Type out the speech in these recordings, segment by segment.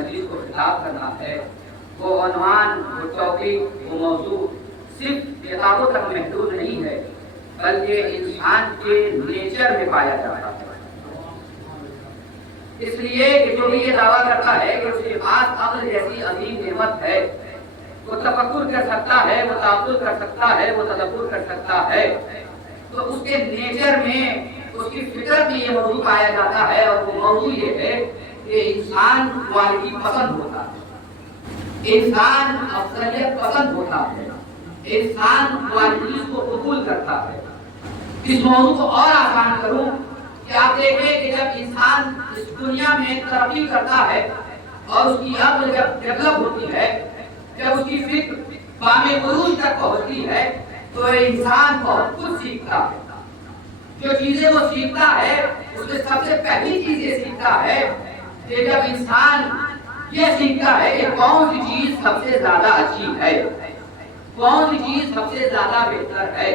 مجلس کو خطاب کرنا ہے، وہ عنوان، وہ ٹاپک، وہ موضوع صرف کتابوں تک محدود نہیں ہے، بلکہ انسان کے نیچر میں پایا جاتا ہے۔ اس لیے کہ جو بھی یہ دعویٰ کرتا ہے کہ اس کے پاس عقل جیسی عظیم نعمت ہے، وہ تفکر کر سکتا ہے، وہ تعقل کر سکتا ہے، وہ تدبر کر سکتا ہے، تو اس کے نیچر میں، اس کی فطرت میں یہ موضوع پایا جاتا ہے، اور وہ موضوع یہ ہے کہ انسان کوالٹی پسند ہوتا ہے، انسان افضلیت پسند ہوتا ہے، انسان کوالٹیز کو قبول کرتا ہے۔ اس موضوع کو اور آسان کروں کہ آپ دیکھیں کہ جب انسان اس دنیا میں ترقی کرتا ہے اور اس کی عقل جب ڈیولپ ہوتی ہے، جب اس کی فکر بام عروج تک پہنچتی ہے، تو انسان بہت کچھ سیکھتا ہے۔ جو چیزیں وہ سیکھتا ہے، اس میں سب سے پہلی چیز یہ سیکھتا ہے کہ جب انسان یہ سیکھتا ہے کہ کون سی چیز سب سے زیادہ اچھی ہے، کون سی چیز سب سے زیادہ بہتر ہے۔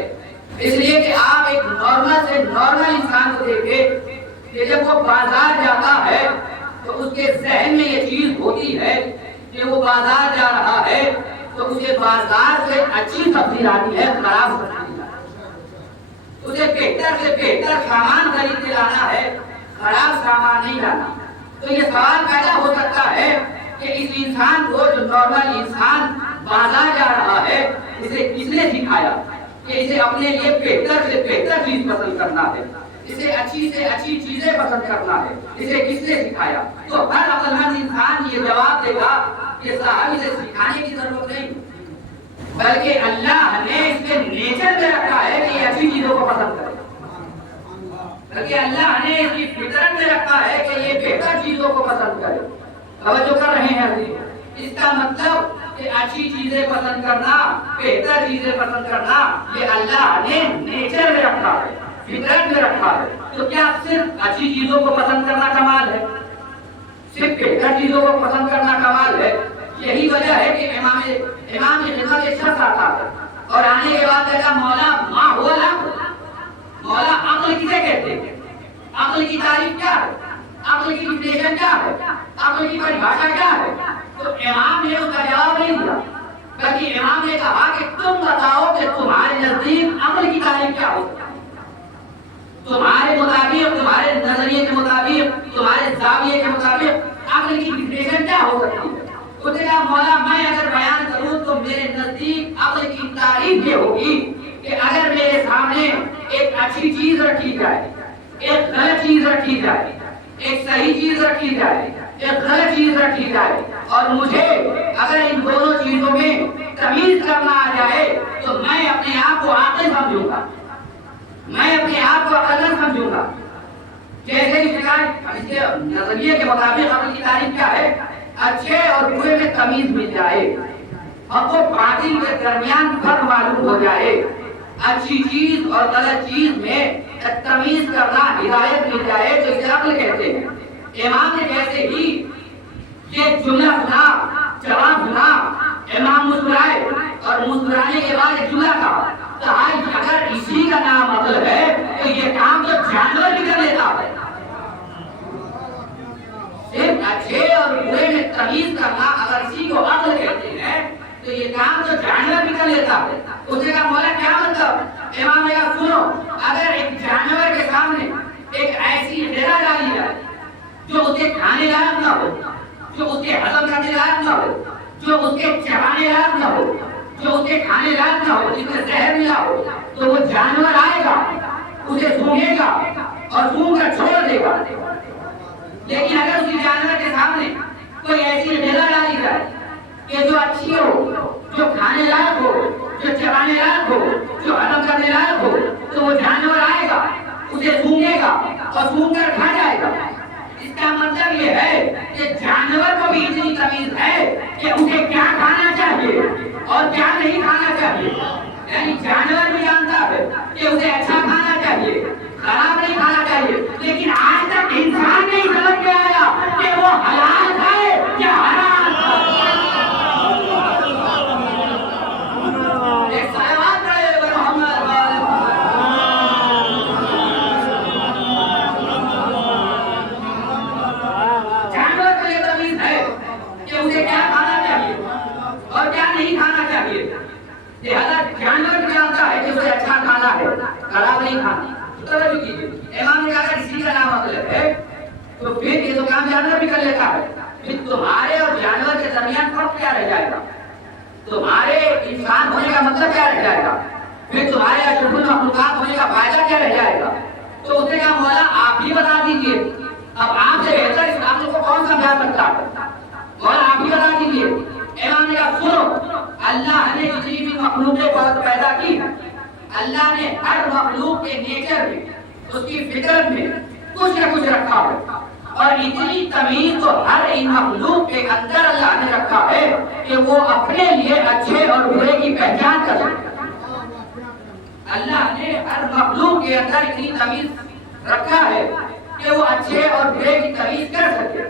اس لیے کہ آپ ایک نارمل سے نارمل انسان کو دیکھیں کہ جب وہ بازار جاتا ہے تو اس کے ذہن میں یہ چیز ہوتی ہے کہ وہ بازار جا رہا ہے تو اسے بازار سے اچھی سبزی لانی ہے، خراب سبزی نہیں لانی، اسے بہتر سے بہتر سامان خرید کے لانا ہے، خراب سامان نہیں لانا۔ تو یہ سوال پیدا ہو سکتا ہے کہ اس انسان کو، جو نارمل انسان بازار جا رہا ہے، اسے کس نے سکھایا کہ اسے اپنے لیے بہتر سے بہتر چیز پسند کرنا ہے، اسے اچھی سے اچھی چیزیں پسند کرنا ہے، اسے کس نے سکھایا؟ تو ہر عقلمند انسان یہ جواب دے گا کہ صاحب اسے سکھانے کی ضرورت نہیں، بلکہ اللہ نے اس کے نیچر میں رکھا ہے کہ یہ اچھی چیزوں کو پسند کرے، بلکہ اللہ نے اس کی فطرت میں رکھا ہے کہ یہ بہتر چیزوں کو پسند کرے۔ توجہ کر رہے ہیں حضرت؟ اس کا مطلب کہ اچھی چیزیں پسند کرنا، بہتر چیزیں پسند کرنا، یہ اللہ نے نیچر میں رکھا ہے، فطرت میں رکھا ہے۔ تو کیا صرف اچھی چیزوں کو پسند کرنا کمال ہے؟ صرف بہتر چیزوں کو پسند کرنا کمال ہے؟ یہی وجہ ہے کہ امام کی خدمت ایک شخص آتا ہے اور آنے کے بعد کہتا مولا ما هو العقل، مولا عقل کسے کہتے ہیں؟ عقل کی تعریف کیا ہے؟ عقل کی ڈیفینیشن کیا ہے؟ عقل کی پریبھاشا کیا ہے؟ تو امام نے اس کا جواب نہیں دیا، بلکہ امام نے کہا کہ تم بتاؤ کہ تمہارے نزدیک عقل کی تعریف کیا ہوتی ہے؟ تمہارے مطابق، تمہارے نظریے کے مطابق، تمہارے زاویے کے مطابق عقل کی ڈیفینیشن کیا ہو سکتی ہے؟ اس نے کہا مولا میں اگر بیان کروں تو میرے نزدیک عقل کی تعریف یہ ہوگی کہ اگر میرے سامنے ایک اچھی چیز رکھی جائے، ایک غلط چیز رکھی جائے، ایک صحیح چیز رکھی جائے، ایک غلط چیز رکھی جائے، اور مجھے اگر ان دونوں چیزوں میں تمیز کرنا آ جائے تو میں اپنے آپ کو عاقل سمجھوں گا، میں اپنے آپ کو عقل سمجھوں گا۔ جیسے اس کے نظریے کے مطابق عقل کی تعریف کیا ہے؟ اچھے اور برے میں تمیز مل جائے، حق و باطل کے درمیان فرق معلوم ہو جائے، اچھی چیز اور غلط چیز میں تمیز کرنا، ہدایت مل جائے، تو اسے عقل کہتے ہیں۔ امام نے جیسے ہی یہ جملہ سنا، جواب سنا، امام مسکرائے اور مسکرانے کے بعد ایک جملہ کہا اگر اسی کا نام عقل ہے تو یہ کام تو جانور بھی کر لیتا ہے۔ صرف اچھے اور برے میں تمیز کرنا اگر اسی کو عقل کہتے ہیں تو یہ کام تو جانور بھی کر لیتا ہے۔ اس نے کہا مولا کیا مطلب؟ امام نے کہا سنو، اگر ایک جانور کے سامنے ایک ایسی غذا ڈالی جائے جو اسے کھانے لائق نہ ہو، جو اسے ہضم کرنے لائق نہ ہو، جو اس کے چبانے لائق نہ ہو، جو اسے کھانے لائق نہ ہو، جس میں زہر ملا ہو، تو وہ جانور آئے گا، اسے سونگے گا اور سونگ کر چھوڑ دے گا۔ لیکن اگر اسی جانور کے سامنے کوئی ایسی غذا ڈالی جائے کہ جو اچھی ہو، جو کھانے لائق ہو، جو چبانے لائق ہو، جو ہضم کرنے لائق ہو، تو وہ جانور آئے گا، اسے سونگے گا اور سونگ کر کھا جائے گا۔ اس کا مطلب یہ ہے کہ جانور کو بھی اتنی تمیز ہے کہ اسے کیا کھانا چاہیے اور کیا نہیں کھانا چاہیے۔ یعنی جانور بھی جانتا ہے کہ اسے اچھا کھانا چاہیے، خراب نہیں کھانا چاہیے، لیکن آج تک انسان نہیں سمجھ کے آیا کہ وہ حلال کھائے یا حرام کھائے۔ ایک صلوات پڑھے محمد جانور کے لیے تمیز ہے، لہذا جانور جانتا ہے کہ اسے اچھا کھانا ہے، خراب نہیں کھانا. توجہ کیجیے، امام نے کہا اگر اسی کا نام عقل ہے تو پھر یہ تو کام جانور بھی کر لیتا ہے. پھر تمہارے اور جانور کے درمیان فرق کیا رہ جائے گا؟ تمہارے انسان ہونے کا مطلب کیا رہ جائے گا؟ پھر تمہارے اشرف المخلوقات ہونے کا فائدہ کیا رہ جائے گا؟ تو اس نے کہا مولا آپ ہی بتا دیجیے. اب آپ سے بہتر آپ لوگ کو کون سمجھا سکتا ہے؟ مولا آپ ہی بتا دیجیے. امام نے کہا سنو، اللہ نے جتنی بھی مخلوقیں پیدا کی، اللہ نے ہر مخلوق کے نیچر میں، اس کی فطرت میں کچھ نہ کچھ رکھا ہے. اور اتنی تمیز تو ہر ان مخلوق کے اندر اللہ نے رکھا ہے کہ وہ اپنے لیے اچھے اور برے کی پہچان کر سکتے. اللہ نے ہر مخلوق کے اندر اتنی تمیز رکھا ہے کہ وہ اچھے اور برے کی تمیز کر سکے.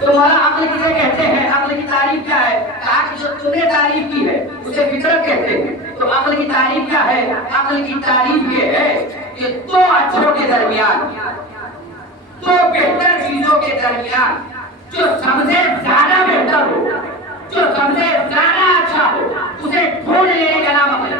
تو مولا عقل کسے کہتے ہیں؟ عقل کی تعریف کیا ہے؟ کہا کہ جو تم نے تعریف کی ہے اسے فطرت کہتے ہیں. تو عقل کی تعریف کیا ہے؟ عقل کی تعریف یہ ہے کہ دو اچھوں کے درمیان، دو بہتر چیزوں کے درمیان جو سب سے زیادہ بہتر ہو، جو سب سے زیادہ اچھا ہو، اسے ڈھونڈ لینے کا نام عقل ہے.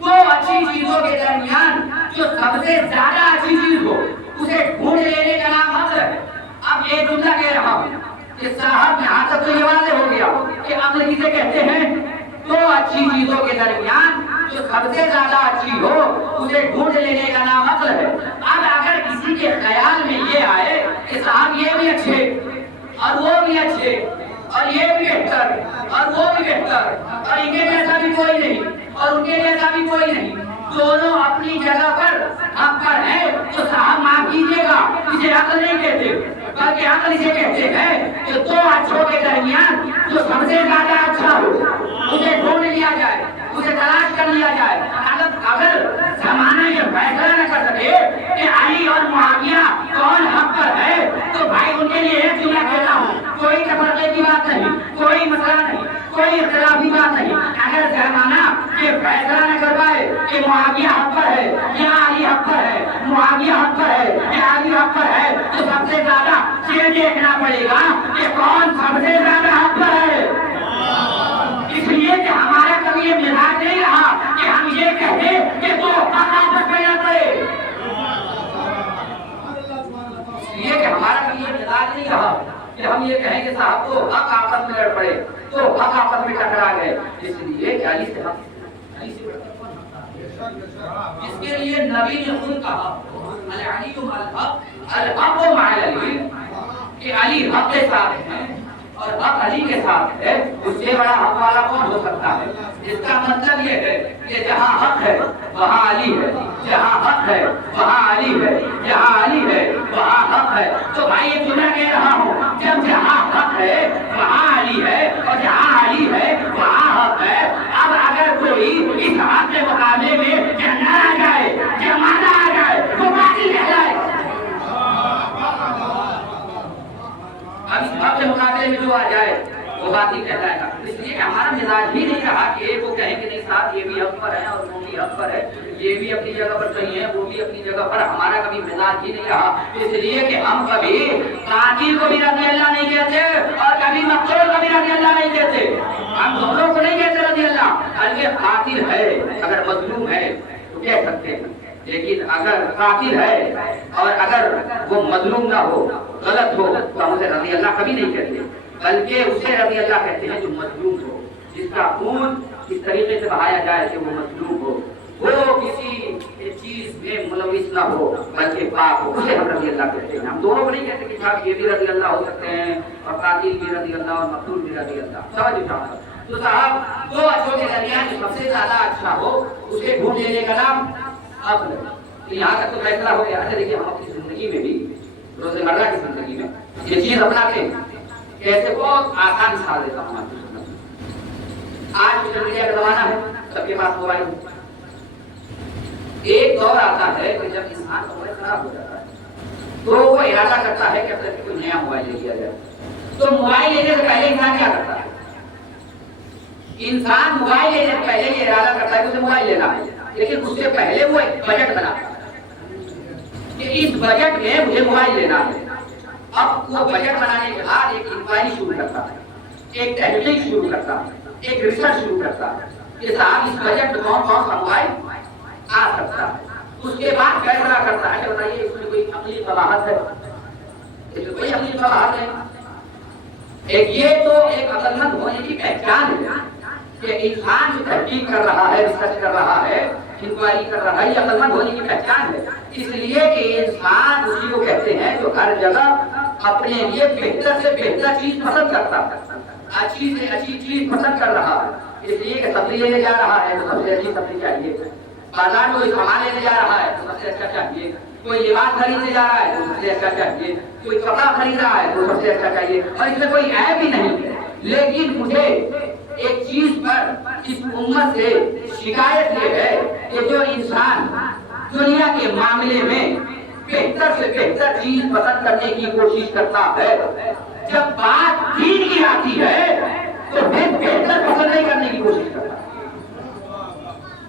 دو اچھی چیزوں کے درمیان جو سب سے زیادہ اچھی چیز ہو، اسے ڈھونڈ لینے کا نام عقل ہے. اب ایک جملہ کہہ رہا ہوں کہ صاحب یہاں تک تو یہ واضح ہو گیا کہ عقل کسے کہتے ہیں؟ دو اچھی چیزوں کے درمیان جو سب سے زیادہ اچھی ہو اسے ڈھونڈ لینے کا نام عقل ہے. اب اگر کسی کے خیال میں یہ آئے کہ صاحب یہ بھی اچھے اور وہ بھی اچھے اور یہ بھی بہتر اور وہ بھی بہتر اور ان کے جیسا بھی کوئی نہیں اور ان کے جیسا بھی کوئی نہیں، دونوں اپنی جگہ پر حق پر ہیں، تو صاحب معاف کیجیے گا، اسے عقل نہیں کہتے بلکہ عقل اسے کہتے ہیں کہ دو اچھوں کے درمیان جو سب سے زیادہ اچھا ہو اسے ڈھونڈ لیا جائے، اسے تلاش کر لیا جائے. اگر زمانہ یہ فیصلہ نہ کر سکے کہ علی اور معاویہ کون حق پر ہے، تو بھائی ان کے لیے ایک جملہ کہتا ہوں، کوئی تفرقے کی بات نہیں، کوئی مسئلہ نہیں، کوئی اختلافی بات نہیں. اگر زمانہ یہ فیصلہ نہ کر پائے کہ معاویہ حق پر ہے یا علی حق پر ہے، معاویہ حق پر ہے یا علی حق پر ہے، تو سب سے زیادہ یہ دیکھنا پڑے گا کہ کون سب سے زیادہ حق پر ہے. اس لیے کہ ہمارا کبھی یہ مزاج نہیں رہا کہ ہم یہ کہیں کہ تو آپس میں نہ پڑے. اس لیے کہ ہمارا کبھی یہ مزاج نہیں رہا کہ ہم یہ کہیں کہ صاحب تو حق آپس میں لڑ پڑے، تو حق آپس میں ٹکرا گئے. اس لیے کہ علی سے حق، علی سے اس کے لیے نبی نے خود کہا العلی الحق الحق مع علی، کہ علی حق کے ساتھ ہیں اور حق علی کے ساتھ ہے. اس سے بڑا حق والا کون ہو سکتا ہے؟ اس کا مطلب یہ ہے کہ جہاں حق ہے وہاں علی ہے، جہاں حق ہے وہاں علی ہے، جہاں علی ہے وہاں حق ہے. تو بھائی یہ جملہ کہہ رہا ہوں، جب جہاں حق ہے وہاں علی ہے اور جہاں علی ہے وہاں حق ہے. اب اگر کوئی اس حق کے مقابلے میں جھنڈا آ جائے، جماعت آ جائے، تو باقی رہ جائے. اب اس حق کے مقابلے میں جو آ جائے وہ باقی کہلائے گا. اس لیے کہ ہمارا مزاج ہی نہیں رہا کہ ایک کو کہیں کہ نہیں صاحب یہ بھی حق پر ہے اور وہ بھی حق پر ہے، یہ بھی اپنی جگہ پر صحیح ہے وہ بھی اپنی جگہ پر. ہمارا کبھی مزاج ہی نہیں رہا. اس لیے کہ ہم کبھی قاتل کو بھی رضی اللہ نہیں کہتے اور کبھی مقتول کو بھی رضی اللہ نہیں کہتے. ہم دونوں کو نہیں کہتے رضی اللہ. بلکہ قاتل ہے اگر مظلوم ہے تو کہہ سکتے ہیں، لیکن اگر قاتل ہے اور اگر وہ مظلوم نہ ہو، غلط ہو، تو ہم اسے رضی اللہ کبھی نہیں کہتے، بلکہ اسے رضی اللہ کہتے ہیں جو مظلوم ہو، جس کا خون اس طریقے سے بہایا جائے کہ وہ مظلوم ہو، وہ کسی چیز میں ملوث نہ ہو بلکہ پاک ہو، اسے ہم رضی اللہ کہتے ہیں. ہم دونوں کو نہیں کہتے کہ صاحب یہ بھی رضی اللہ ہو سکتے ہیں اور قاتل بھی رضی اللہ اور مقتول بھی رضی اللہ. سمجھ اٹھا تو صاحب دو اچھوں کے درمیان جو سب سے زیادہ اچھا ہو اسے ڈھونڈ لینے کا نام عقل ہے. یہاں تک تو فیصلہ ہو گیا. اچھا دیکھیے ہم اپنی زندگی میں بھی روزمرہ کی زندگی میں یہ چیز اپناتے ہیں. کیسے؟ بہت آسان مثال دیتا ہوں. آج سوشل میڈیا کا زمانہ ہے، سب کے پاس موبائل ہے. ایک دور آتا ہے کہ جب انسان کا موبائل خراب ہو جاتا ہے تو وہ ارادہ کرتا ہے کہ اپنے کوئی نیا موبائل لے لیا جائے. تو موبائل لینے سے پہلے انسان کیا کرتا ہے؟ انسان موبائل لینے سے پہلے یہ ارادہ کرتا ہے کہ اسے موبائل لینا ہے، لیکن اس سے پہلے وہ ایک بجٹ بناتا ہے کہ اس بجٹ میں مجھے موبائل لینا ہے. اب وہ بجٹ بنانے کے بعد ایک انکوائری شروع کرتا ہے ایک تحقیق شروع کرتا ہے، ایک ریسرچ شروع کرتا ہے کہ صاحب اس بجٹ میں کون کون سا موبائل آ سکتا ہے. اس کے بعد فیصلہ کرتا ہے کہ بتائیے اس میں کوئی عقلی صلاحیت ہے، اس میں کوئی عقلی صلاحیت نہیں. ایک یہ تو ایک عقل مند ہونے کی پہچان ہے کہ انسان جو تحقیق کر رہا ہے، ریسرچ کر رہا ہے، انکوائری کر رہا ہے، یہ عقل مند ہونے کی پہچان ہے. اس لیے کہ انسان اسی کو کہتے ہیں جو ہر جگہ اپنے لیے بہتر سے بہتر چیز پسند کرتا ہے، اچھی سے اچھی چیز پسند کر رہا ہے. اس لیے کہ سبزی لینے جا رہا ہے تو سب سے اچھی سبزی چاہیے، بازار میں کوئی سامان لینے جا رہا ہے تو سب سے اچھا چاہیے، کوئی لباس خریدنے جا رہا ہے تو سب سے اچھا چاہیے، کوئی کپڑا خرید رہا ہے تو سب سے اچھا چاہیے. اور اس میں کوئی عیب بھی نہیں ہے. لیکن مجھے ایک چیز پر اس امت سے شکایت یہ ہے کہ جو انسان دنیا کے معاملے میں بہتر سے بہتر چیز پسند کرنے کی کوشش کرتا ہے، جب بات دین کی آتی ہے تو پھر بہتر پسند نہیں کرنے کی کوشش کرتا.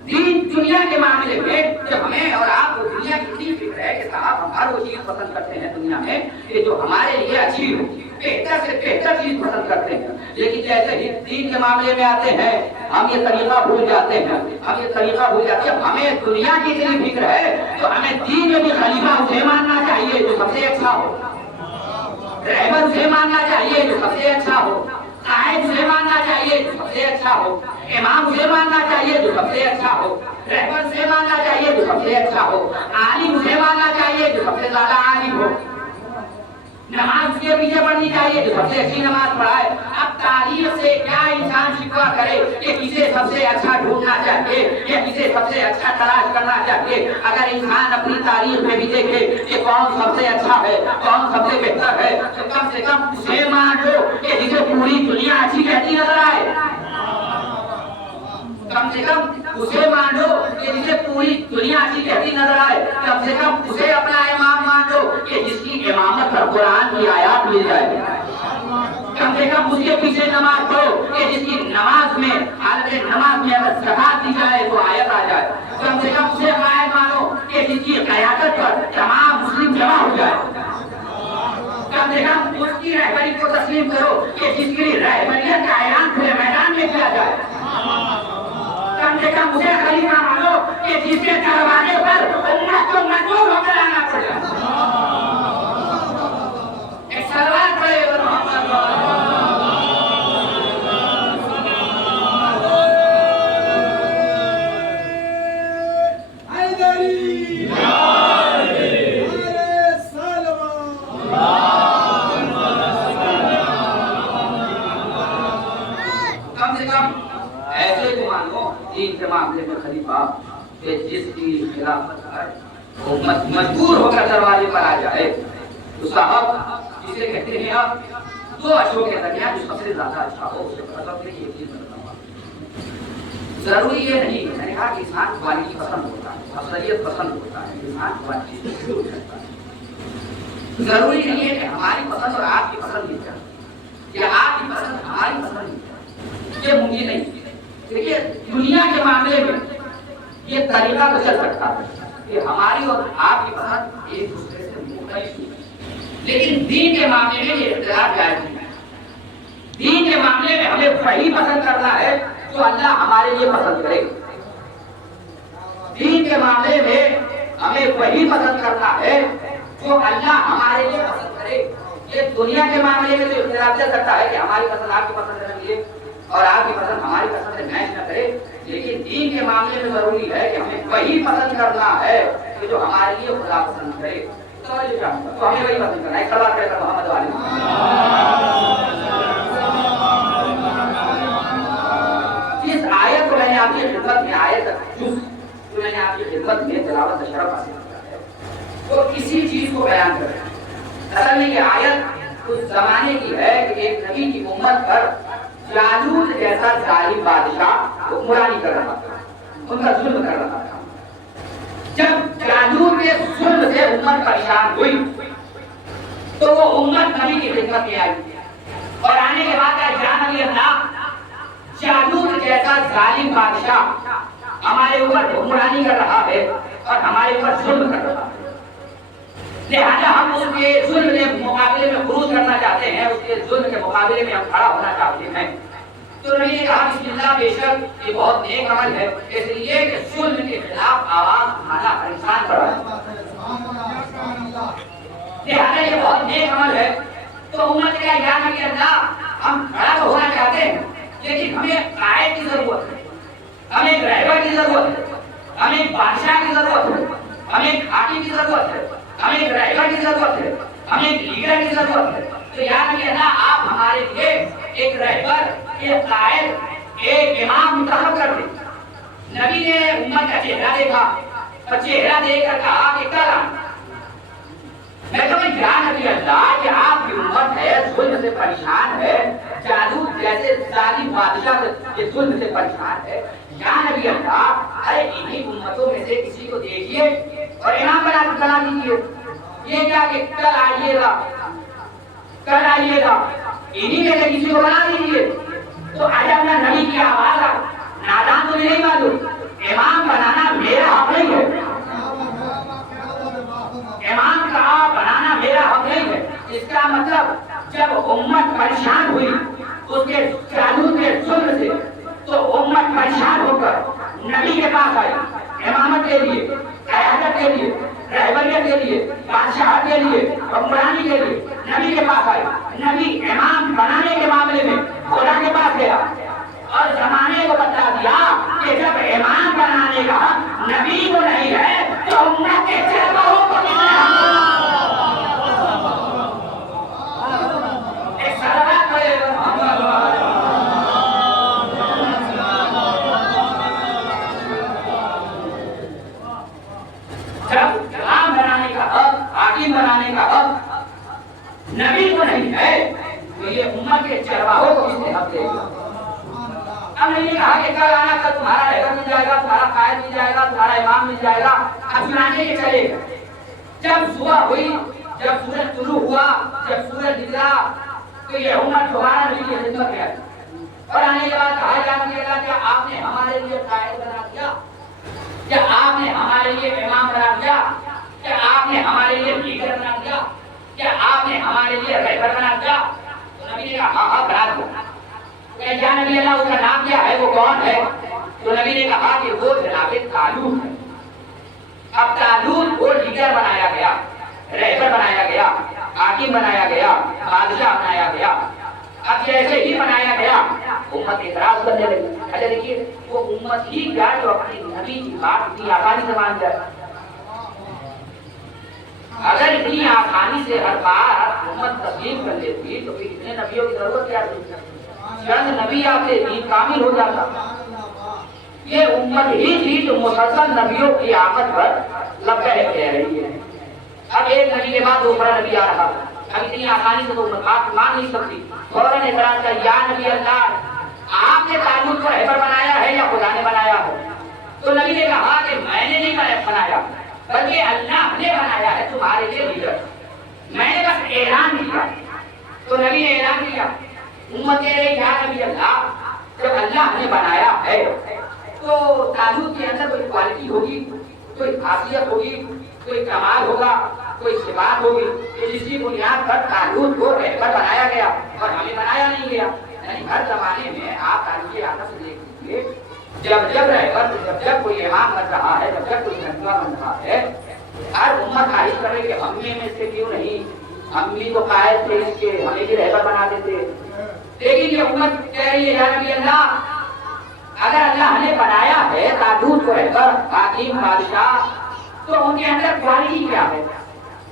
دین دنیا کے معاملے میں جب ہمیں اور آپ کو دنیا کی اتنی فکر ہے کہ صاحب ہم ہر وہ چیز پسند کرتے ہیں دنیا میں کہ جو ہمارے لیے اچھی ہو، بہتر سے بہتر چیز پسند کرتے ہیں. لیکن جیسے ہی دین کے معاملے میں آتے ہیں ہم یہ طریقہ بھول جاتے ہیں، ہمیں دنیا کی اتنی فکر ہے تو ہمیں دین میں بھی خلیفہ اسے ماننا چاہیے جو سب سے اچھا ہو، رہبر اسے ماننا چاہیے جو سب سے اچھا ہو، قائد اسے ماننا چاہیے جو سب سے اچھا ہو، امام اسے ماننا چاہیے جو سب سے اچھا ہو، رہبر اسے ماننا چاہیے جو سب سے اچھا ہو، عالم اسے ماننا چاہیے جو سب سے زیادہ عالم ہو، نماز اس کے پیچھے پڑھنی چاہیے جو سب سے اچھی نماز پڑھائے. اب تاریخ سے کیا انسان شکوہ کرے کہ کسے سب سے اچھا ڈھونڈنا چاہیے یا کسے سب سے اچھا تلاش کرنا چاہیے. اگر انسان اپنی تاریخ میں بھی دیکھے کہ کون سب سے اچھا ہے، کون سب سے بہتر ہے، تو کم سے کم اسے مان لو کہ جسے پوری دنیا اچھی کہتی نظر آئے، کم سے کم اسے مان لو کہ جسے پوری دنیا اچھی کہتی نظر آئے، کم سے کم اسے اپنا امام مان لو کہ جس کی امامت پر قرآن کی آیات مل جائے، کم سے کم اس کے پیچھے نماز پڑھو کہ جس کی نماز میں حالت نماز میں اگر زکات دی جائے تو آیت آ جائے، کم سے کم اسے قائد مانو کہ جس کی قیادت پر تمام مسلم جمع ہو جائے، کم سے کم اس کی رہبری کو تسلیم کرو کہ جس کی رہبریت کا اعلان کھلے میدان میں کیا جائے، کم سے کم اسے خلیفہ مانو کہ جس کے دروازے پر امت کو مجبور ہو کر آنا پڑے. ایک سلوات پڑھے محمد دین کے معاملے میں خلیفہ کہ جس کی خلافت پر مجبور ہو کر دروازے پر آ جائے تو صاحب جسے کہتے ہیں آپ دو اچھوں کے درمیان جو سب سے زیادہ اچھا ہو اسے پسند کریں یہ چیز ضروری یہ نہیں. میں نے کہا کہ انسان کوالٹی پسند ہوتا ہے، افضلیت پسند ہوتا ہے، انسان کوالٹی ضرور کرتا ہے. ضروری نہیں ہے کہ ہماری پسند اور آپ کی پسند نہیں کرے یا آپ کی پسند ہماری پسند نہیں کرے، یہ ممکن نہیں. دیکھیے دنیا کے معاملے میں یہ طریقہ تو چل سکتا ہے کہ ہماری اور آپ کی پسند ایک دوسرے سے مختلف ہے، لیکن دین کے معاملے میں یہ اختلاف جائز نہیں ہے. دین کے معاملے میں ہمیں وہی پسند کرنا ہے جو اللہ ہمارے لیے پسند کرے. دین کے معاملے میں ہمیں وہی پسند کرنا ہے جو اللہ ہمارے لیے پسند کرے. یہ دنیا کے معاملے میں تو اختلاف چل سکتا ہے کہ ہماری پسند آپ کی پسند سے ملے اور آپ کی پسند ہماری پسند سے میچ نہ کرے، لیکن دین کے معاملے میں ضروری ہے کہ ہمیں وہی پسند کرنا ہے کہ جو ہمارے لیے خدا پسند کرے. تو ہمیں وہی پسند کرنا ہے. صلوات پڑھیں محمد علیہ. اس آیت کو میں نے آپ کی خدمت میں آیت جو میں نے آپ کی خدمت میں تلاوت شرف حاصل کیا ہے وہ کسی چیز کو بیان کرے. اصل میں یہ آیت اس زمانے کی ہے کہ ایک نبی کی امت پر جالوت جیسا ظالم بادشاہ حکمرانی کر رہا تھا، ان کا ظلم کر رہا تھا. جب جالوت کے ظلم سے امت پریشان ہوئی تو وہ امت نبی کی خدمت میں آئی اور آنے کے بعد جان علی اللہ جالوت جیسا ظالم بادشاہ ہمارے اوپر حکمرانی کر رہا ہے اور ہمارے اوپر ظلم کر رہا ہے، لہذا ہم اس کے ظلم کے مقابلے میں خروج کرنا چاہتے ہیں، اس کے ظلم کے مقابلے میں ہم کھڑا ہونا چاہتے ہیں، تو نبی نے کہا بسم اللہ، بے شک یہ بہت نیک عمل ہے، اس لیے کہ ظلم کے خلاف آواز اٹھانا ہر انسان پر ہے، لہٰذا یہ بہت نیک عمل ہے۔ تو امت کا یا نبی اللہ، ہم کھڑا تو ہونا چاہتے ہیں لیکن ہمیں قائد کی ضرورت ہے، ہمیں ایک رہبر کی ضرورت ہے، ہمیں ایک بادشاہ کی ضرورت ہے، ہمیں ایک حاکم کی ضرورت ہے، ہمیں ایک رہبر کی ضرورت ہے، ہمیں ایک لیڈر کی ضرورت ہے۔ تو یا نبی اللہ، آپ ہمارے لیے ایک رہبر، ایک قائد، ایک امام منتخب کر دیں۔ نبی نے امت کا چہرہ دیکھا اور چہرہ دیکھ کر کہا کہ کل آنا۔ میں کہا یا نبی اللہ، کہ آپ کی امت ہے، ظلم سے پریشان ہے، جالوت جیسے ظالم بادشاہ سے ظلم سے پریشان ہے، یا نبی اللہ، ارے انہی امتوں میں سے کسی کو دیکھیے اور امام بنا کر چلا دیجیے۔ یہ کیا کہ کل آئیے گا، کل آئیے گا، انہی میں سے کسی کو بنا دیجیے۔ تو عجب نہ نبی کی آواز آ، نادان تو نہیں معلوم، امام بنانا میرا حق نہیں ہے، امام کا بنانا میرا حق نہیں ہے۔ اس کا مطلب جب امت پریشان ہوئی اس کے جالوت کے ظلم سے، تو امت پریشان ہو کر نبی کے پاس آئی، امامت کے لیے، قیادت کے لیے، رہبریت کے لیے، بادشاہت کے لیے، حکمرانی کے لیے نبی کے پاس آئی۔ نبی امام بنانے کے معاملے میں خدا کے پاس گیا اور زمانے کو بتا دیا کہ جب امام بنانے کا حق نبی کو نہیں ہے تو امت کے چرواہوں کو کس نے حق دیا؟ ایک صلوات پڑھے جب امام بنانے کا حق، حاکم بنانے کا حق نبی کو نہیں ہے تو یہ امت کے چرواہوں کو کس نے حق دے دیا؟ اب نہیں کہا کہ کل آنا، کل تمہارا رہبر مل جائے گا، تمہارا قائد مل جائے گا، تمہارا امام مل جائے گا، اب سنانے کے چلے گا۔ جب صبح ہوئی، جب سورج طلوع ہوا، جب سورج نکلا تو یہ امت دوبارہ نبی کی خدمت میں آئی اور آنے کے بعد کہا یا نبی اللہ، کیا آپ نے ہمارے لیے قائد بنا دیا؟ کیا آپ نے ہمارے لیے امام بنا دیا؟ کیا آپ نے ہمارے لیے لیڈر بنا دیا؟ کیا آپ نے ہمارے لیے رہبر بنا دیا؟ تو نبی نے کہا ہاں ہاں بنا دیا۔ یا نبی اللہ، اس کا نام کیا ہے، وہ کون ہے؟ تو نبی نے کہا کہ وہ جناب طالوت ہے۔ اب طالوت کو لیڈر بنایا گیا، رہبر بنایا گیا، حاکم بنایا گیا، بادشاہ بنایا گیا۔ اب جیسے ہی بنایا گیا امت اعتراض کرنے لگی۔ اچھا دیکھیے، وہ امت ہی کیا جو اپنی نبی کی بات اتنی آسانی سے مان جائے؟ اگر اتنی آسانی سے ہر بات امت تسلیم کر لیتی تو پھر اتنے نبیوں کی ضرورت کیا تھی؟ چند نبی آتے دین کامل ہو جاتا۔ یہ امت ہی تھی جو مسلسل نبیوں کی آمد پر لبیک کہہ رہی ہے۔ اب ایک نبی کے بعد دوسرا نبی آ رہا، اب اتنی آسانی سے تو امت بات مان نہیں سکتی۔ فوراً اعتراض کیا، یا نبی اللہ، آپ نے طالوت کو رہبر بنایا ہے یا خدا نے بنایا ہے؟ تو نبی نے کہا کہ میں نے نہیں بنایا بلکہ اللہ نے بنایا ہے تمہارے لیے لیڈر، میں نے بس اعلان کیا۔ تو نبی نے اعلان کیا، امت کہہ رہی یا نبی اللہ، جب اللہ نے بنایا ہے تو طالوت کے اندر کوئی کوالٹی ہوگی، کوئی خاصیت ہوگی، کوئی کمال ہوگا، کوئی صفات ہوگی کہ جس کی بنیاد پر طالوت کو رہبر بنایا گیا اور ہمیں بنایا نہیں گیا۔ یعنی ہر زمانے میں آپ تاریخ آدم سے دیکھ لیجیے، جب رہبر، جب کوئی امام بن رہا ہے، جب کوئی خلیفہ بن رہا ہے، ہر امت خواہش کرے کہ ہم میں سے کیوں نہیں، ہم بھی تو قائد تھے اس کے، ہمیں بھی رہبر بنا دیتے۔ لیکن یہ امت کہہ رہی ہے یا نبی اللہ، اگر اللہ نے بنایا ہے طالوت کو رہبر، حاکم، بادشاہ، تو ان کے اندر کوالٹی کیا ہے،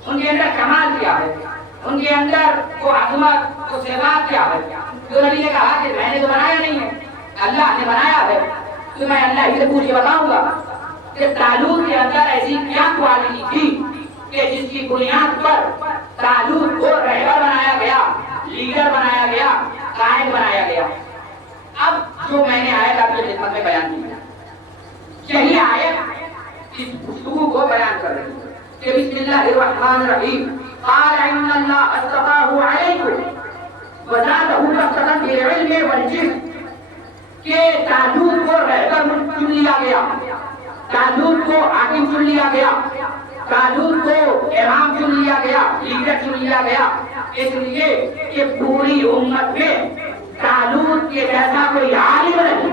ان کے اندر کمال کیا ہے، ان کے اندر وہ عظمت، وہ صفات کیا ہے؟ تو نبی نے کہا کہ میں نے تو بنایا نہیں ہے، اللہ نے بنایا ہے۔ تو میں اللہ ہی سے پوچھ کے بتاؤں گا کہ طالوت کے اندر ایسی کیا کوالٹی تھی کہ جس کی بنیاد پر طالوت کو رہبر بنایا گیا، لیڈر بنایا گیا، قائد بنایا گیا۔ اب جو میں نے آیت آپ کی خدمت میں بیان کی ہے، یہی آیت اس گفتگو کو بیان کر رہی ہے کہ بسم اللہ الرحمن الرحیم، قال ان اللہ اصطفاہ علیکم وزادہ بسطۃ فی العلم والجسم، کہ طالوت کو رہبر چن لیا گیا، طالوت کو حاکم چن لیا گیا، طالوت کو امام چن لیا گیا، لیڈر چن لیا گیا، اس لیے کہ پوری امت میں طالوت کے جیسا کوئی عالم نہیں،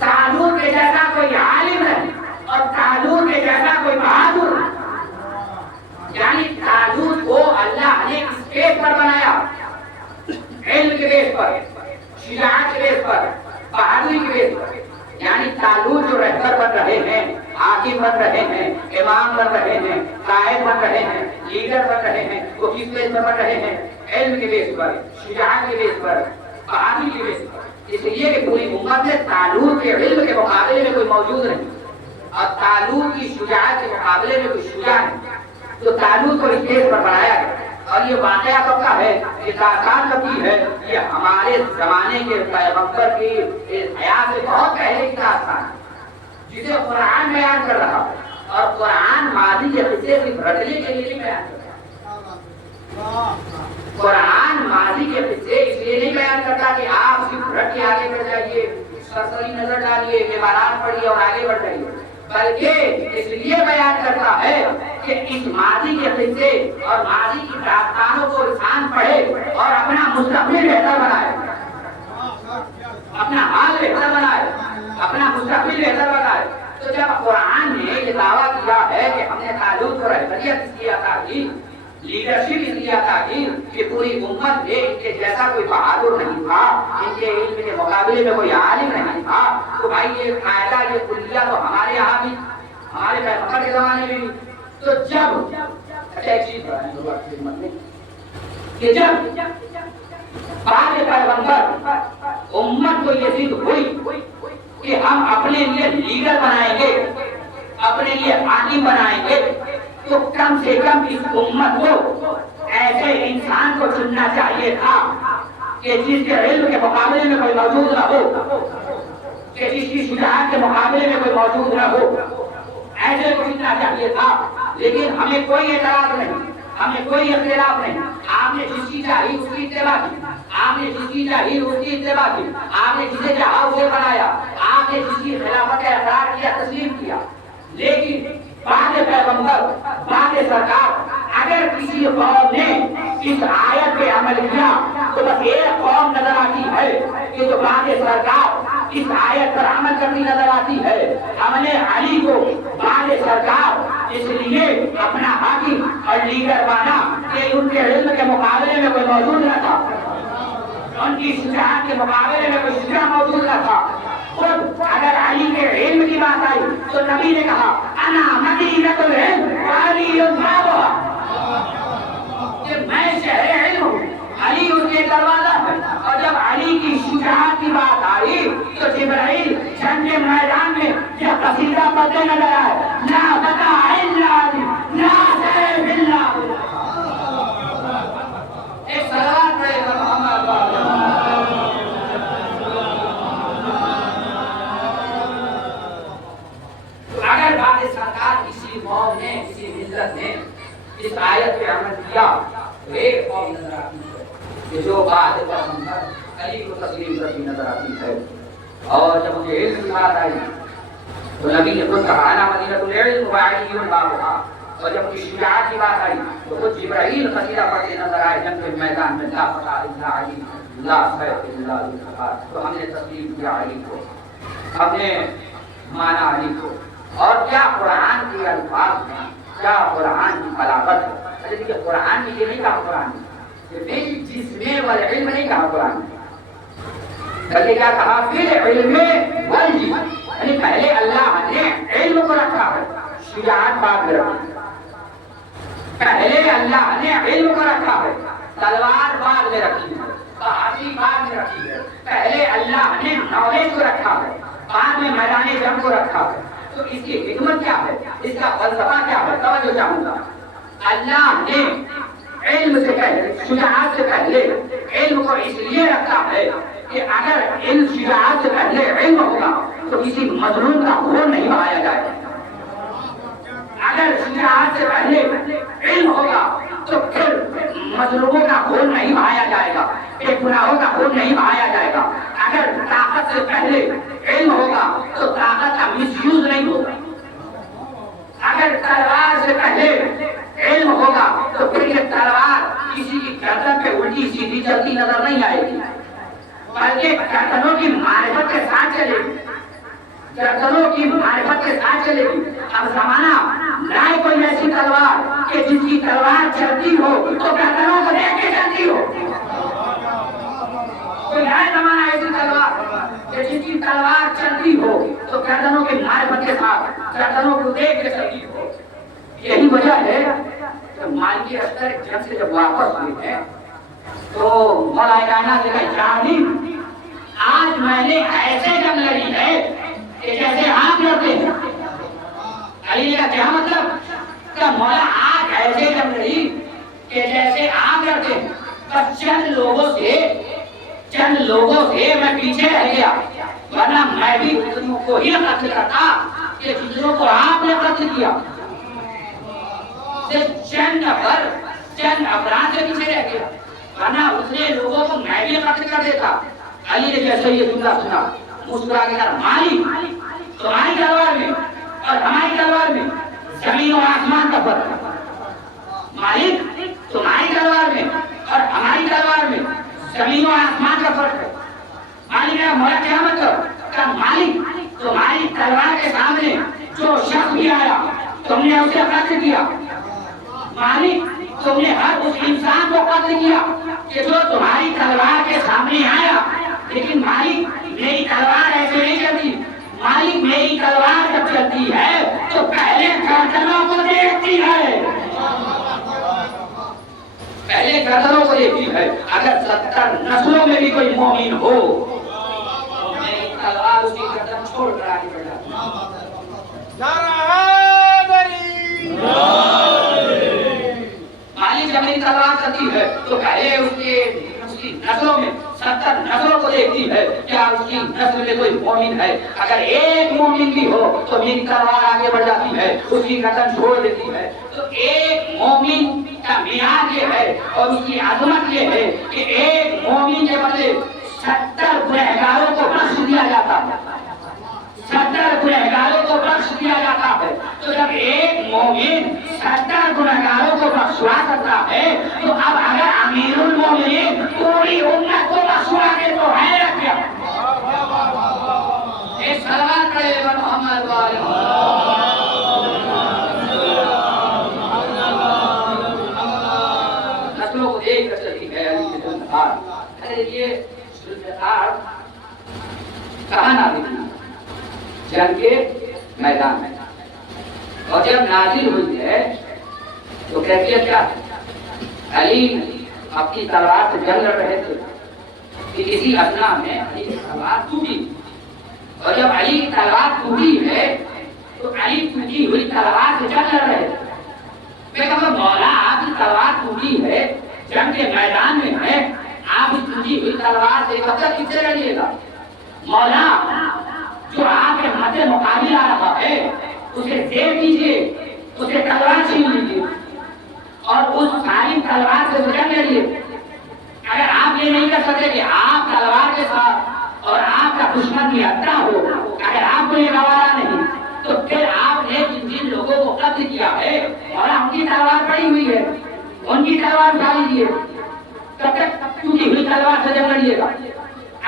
طالوت کے جیسا کوئی عالم نہیں، اور طالوت کے جیسا کوئی بہادر نہیں۔ یعنی طالوت کو اللہ نے اس بیس پر بنایا، علم کے بیس پر، شجاعت کے بیس پر، بہادری کے بیس پر۔ یعنی طالوت جو رہبر بن رہے ہیں، حاکم بن رہے ہیں، امام بن رہے ہیں، قائد بن رہے ہیں، لیڈر بن رہے ہیں، وہ کس بیس پر بن رہے ہیں؟ علم کے بیس پر، شجاعت کے بیس پر، بہادری کے بیس پر۔ اس لیے کہ پوری امت میں طالوت کے علم کے مقابلے میں کوئی موجود نہیں، اور طالوت کی شجاعت کے مقابلے میں کوئی شجاع نہیں، تو طالوت کو اس بیس پر بنایا گیا۔ اور یہ واقعہ کب کا ہے، یہ داستان کب کی ہے؟ یہ ہمارے زمانے کے پیغمبر کی حیات سے بہت پہلے کی داستان ہے، جسے قرآن بیان کر رہا ہے، اور قرآن ماضی کے قصے صرف رٹنے کے لیے نہیں بیان کر رہا۔ قرآن ماضی کے قصے اس لیے نہیں بیان کرتا کہ آپ صرف رٹ کے آگے بڑھ جائیے، سرسری نظر ڈالیے، عبارات پڑھیے اور آگے بڑھ جائیے، بلکہ اس لیے بیان کرتا ہے کہ اس ماضی کے قصے اور ماضی کی داستانوں کو انسان پڑھے اور اپنا مستقبل بہتر بنائے، اپنا حال بہتر بنائے، اپنا مستقبل بہتر بنائے۔ تو جب قرآن نے یہ دعویٰ کیا ہے کہ ہم نے طالوت کو رہبریت اس لیے عطا کی، لیڈرشپ اس لیے عطا کی کہ پوری امت میں ان کے جیسا کوئی بہادر نہیں تھا، ان کے علم کے مقابلے میں کوئی عالم نہیں تھا، تو بھائی یہ قاعدہ، یہ کلیہ تو ہمارے یہاں بھی، ہمارے پیغمبر کے زمانے میں بھی۔ تو جب ایک چیز کہ جب بعد پیغمبر امت کو یہ ضد ہوئی کہ ہم اپنے لیے لیڈر بنائیں گے، اپنے لیے حاکم بنائیں گے، تو کم سے کم اس امت کو ایسے انسان کو چننا چاہیے تھا کہ جس کے علم کے مقابلے میں کوئی موجود نہ ہو، کہ جس کی شجاعت کے مقابلے میں کوئی موجود نہ ہو، ایسے کو چننا چاہیے تھا۔ لیکن ہمیں کوئی اعتراض نہیں، ہمیں کوئی اختلاف نہیں، آپ نے جس کی چاہی اس کی اتباع کی، آپ نے جس کی چاہی اس کی اتباع کی، آپ نے جسے چاہا اسے بنایا، آپ نے جس کی خلافت کا اقرار کیا، تسلیم کیا۔ لیکن بعد پیغمبر، بعد سرکار، اگر کسی قوم نے اس آیت پہ عمل کیا تو بس ایک قوم نظر آتی ہے کہ جو بعد سرکار اس آیت پر عمل کرتی نظر آتی ہے۔ ہم نے علی کو بعد سرکار اس لیے اپنا حاکم اور لیڈر مانا کہ ان کے علم کے مقابلے میں کوئی موجود نہ تھا، ان کی شجاعت کے مقابلے میں کوئی شجاع موجود نہ تھا۔ خود اگر علی کے علم کی بات آئی تو نبی نے کہا انا مدینۃ العلم علی بابها، کہ میں شہر علم ہوں، علی ان کے دروازہ ہے۔ اور جب علی کی شجاعت کی بات آئی تو جبرائیل جنگ میدان میں یہ قصیدہ پڑھتے نظر آئے، لا فتح الا علی، لا سیف الا باللہ۔ ایک صلوات پڑھے محمد اگر بعد سرکار کسی قوم نے، کسی ملت نے اس آیت پہ عمل کیا تو ایک قوم نظر آتی ہے کہ جو بعد پیغمبر علی کو تسلیم کرتی نظر آتی ہے۔ اور جب مجھے علم کی بات آئی تو نبی نے خود کہا انا مدینۃ العلم وعلی بابها، اور جب مجھے شجاعت کی بات آئی تو خود جبرائیل قصیدہ پڑھتے نظر آئے جنگ کے میدان میں، لا فتح الا علی، لا سیف الا باللہ۔ تو ہم نے تسلیم کیا علی کو، ہم نے مانا علی کو۔ اور کیا قرآن کے الفاظ ہیں، کیا قرآن کی بلاغت ہے۔ اچھا دیکھیے، قرآن میں یہ نہیں کہا قرآن نے بالجسم والعلم نہیں کہا قرآن نے، بلکہ کیا کہا بالعلم والجسم، یعنی پہلے اللہ نے علم کو رکھا ہے، شجاعت بعد میں رکھی ہے۔ پہلے اللہ نے علم کو رکھا ہے، تلوار بعد میں رکھی ہے، بہادری بعد میں رکھی ہے۔ پہلے اللہ نے نالج کو رکھا ہے، بعد میں میدان جنگ کو رکھا ہے۔ تو اس کی حکمت کیا ہے، اس کا فلسفہ کیا ہے، توجہ چاہوں گا۔ اللہ نے علم سے پہلے، شجاعت سے پہلے علم کو اس لیے رکھا ہے کہ اگر علم، شجاعت سے پہلے علم ہوگا تو کسی مظلوم کا خون نہیں بہایا جائے گا۔ اگر شجاعت سے پہلے علم ہوگا تو پھر مظلوموں کا خون نہیں بہایا جائے گا، بے گناہوں کا خون نہیں بہایا جائے گا۔ اگر طاقت سے پہلے علم ہوگا تو طاقت کا مس یوز نہیں ہوگا۔ اگر تلوار سے پہلے علم ہوگا تو پھر یہ تلوار کسی کی گردن پہ الٹی سیدھی چلتی نظر نہیں آئے گی، بلکہ گردنوں کی معرفت کے ساتھ چلے گی، گردنوں کی معرفت کے ساتھ چلے گی۔ اب زمانہ لائے کوئی ایسی تلوار کہ جس کی تلوار چلتی ہو تو گردنوں کو دیکھ کے چلتی ہو، کوئی لائے زمانہ ایسی تلوار کہ جس کی تلوار چلتی ہو تو گردنوں کی معرفت کے ساتھ گردنوں کو دیکھ کے چلتی ہو۔ یہی وجہ ہے کہ مالکی اشتر جنگ سے جب واپس ہوئے ہیں تو مولا کائنات نے کہا جانی آج میں نے ایسے جنگ لڑی ہے کہ جیسے آپ لڑتے ہیں۔ علی کا کیا مطلب کہ مولا آج ایسے جنگ لڑی کہ جیسے آپ لڑتے ہیں، بس چند لوگوں سے میں پیچھے رہ گیا، ورنہ میں بھی اتنوں کو ہی قتل کرتا کہ جتنوں کو آپ نے قتل کیا۔ چند افراد سے پیچھے رہ گیا، ورنہ اتنے لوگوں کو میں بھی قتل کر دیتا۔ علی نے جیسے یہ جملہ سنا مسکرا کے کہا مالک تمہاری تلوار میں اور ہماری تلوار میں زمین و آسمان کا فرق ہے، مالک تمہاری تلوار میں اور ہماری تلوار میں زمین و آسمان کا فرق ہے۔ مالک نے مولا کیا مطلب کہ مالک تمہاری تلوار کے سامنے جو شخص بھی آیا تم نے اسے قتل کیا، مالک تم نے ہر اس انسان کو قتل کیا کہ جو تمہاری تلوار کے سامنے آیا، لیکن مالک میری تلوار ایسے نہیں چلتی، مالک میری تلوار جب چلتی ہے تو پہلے گردنوں کو دیکھتی ہے، پہلے گردنوں کو دیکھتی ہے۔ اگر 70 نسلوں میں بھی کوئی مومن ہو تو میری تلوار اس کی گردن چھوڑ کر آگے بڑھ جاتی ہے۔ مالک جب میری تلوار چلتی ہے تو پہلے اس کی نسلوں میں 70 نسلوں کو دیکھتی ہے، کیا اس کی نسل میں کوئی مومن ہے؟ اگر ایک مومن بھی ہو تو میری تلوار آگے بڑھ جاتی ہے، اس کی گردن چھوڑ دیتی ہے۔ تو ایک مومن کا معیار یہ ہے اور اس کی عظمت یہ ہے کہ ایک مومن کے بدلے 70 گنہگاروں کو بخش دیا جاتا ہے، 70 گنہگاروں کو بخش دیا جاتا ہے۔ تو جب ایک مومن 70 گنہگاروں کو بخشوا سکتا ہے تو اب اگر امیر المومنین پوری امت کو بخشوا دے تو ہے کیا؟ ایک صلوات پڑھے محمد والے نسلوں کو دیکھ کر چلتی ہے علی کے ذوالفقار۔ ارے یہ ذوالفقار کہاں نازل ہوئی؟ جنگ کے میدان میں، اور جب نازل ہوئی ہے تو کیفیت کیا ہے؟ علی اپنی تلوار سے جنگ لڑ رہے تھے کہ کسی اثنا میں علی کی تلوار ٹوٹی، اور جب علی کی تلوار ٹوٹی ہے تو علی ٹوٹی ہوئی تلوار سے جنگ لڑ رہے تھے۔ میں کہا مولا آپ کی تلوار ٹوٹی ہے، جنگ کے میدان میں ہے، آپ اس ٹوٹی ہوئی تلوار سے کب تک کس سے لڑیے گا؟ مولا جو آپ کے مد مقابل آ رہا ہے اسے زیر کیجیے، اسے تلوار چھین لیجیے اور اس ساری تلوار سے جنگ لڑیے۔ اگر آپ یہ نہیں کر سکتے کہ آپ تلوار کے ساتھ اور آپ کا دشمن بھی ہتھا ہو، اگر آپ کو یہ گوارا نہیں تو پھر آپ نے جن لوگوں کو قتل کیا ہے اور ان کی تلوار پڑی ہوئی ہے، ان کی تلوار اٹھا لیجیے، تب تک ٹوٹی ہوئی تلوار سے جنگ لڑیے گا۔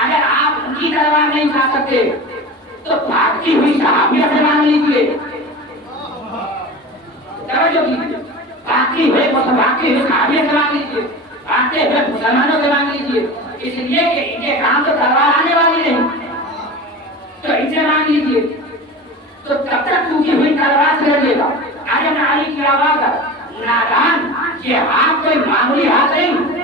اگر آپ ان کی تلوار نہیں اٹھا سکتے تو بھاگتی ہوئی صحابیہ سے مانگ لیجیے، توجہ کیجیے، بھاگتی ہوئے صحابیہ سے مانگ لیجیے، بھاگتے ہوئے مسلمانوں سے مانگ لیجیے، اس لیے کہ ان کے کام تو تلوار آنے والی نہیں، تو ان سے مانگ لیجیے۔ تو تب تک ٹوٹی ہوئی تلوار سے لڑیے گا۔ آج علی کی آواز ہے نادان، یہ ہاتھ کوئی معمولی ہاتھ نہیں،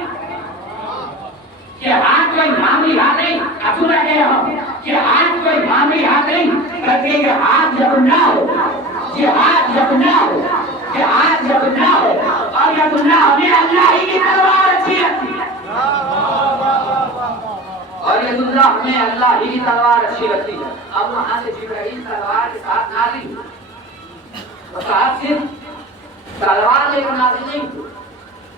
یہ ہاتھ کوئی معمولی ہاتھ نہیں، اصول کہہ رہا ہوں، یہ ہاتھ کوئی معمولی ہاتھ نہیں، بلکہ یہ ہاتھ جب نہ ہو، یہ ہاتھ جب نہ ہو، یہ ہاتھ جب نہ ہو اور جب نہ ہمیں اللہ ہی کی تلوار اچھی لگتی ہے، اور یہ اللہ ہمیں اللہ ہی کی تلوار اچھی لگتی ہے۔ اب وہاں سے جبرائیل تلوار کے ساتھ نازل ہوئی، اور ساتھ صرف تلوار لے کر نازل نہیں ہوئی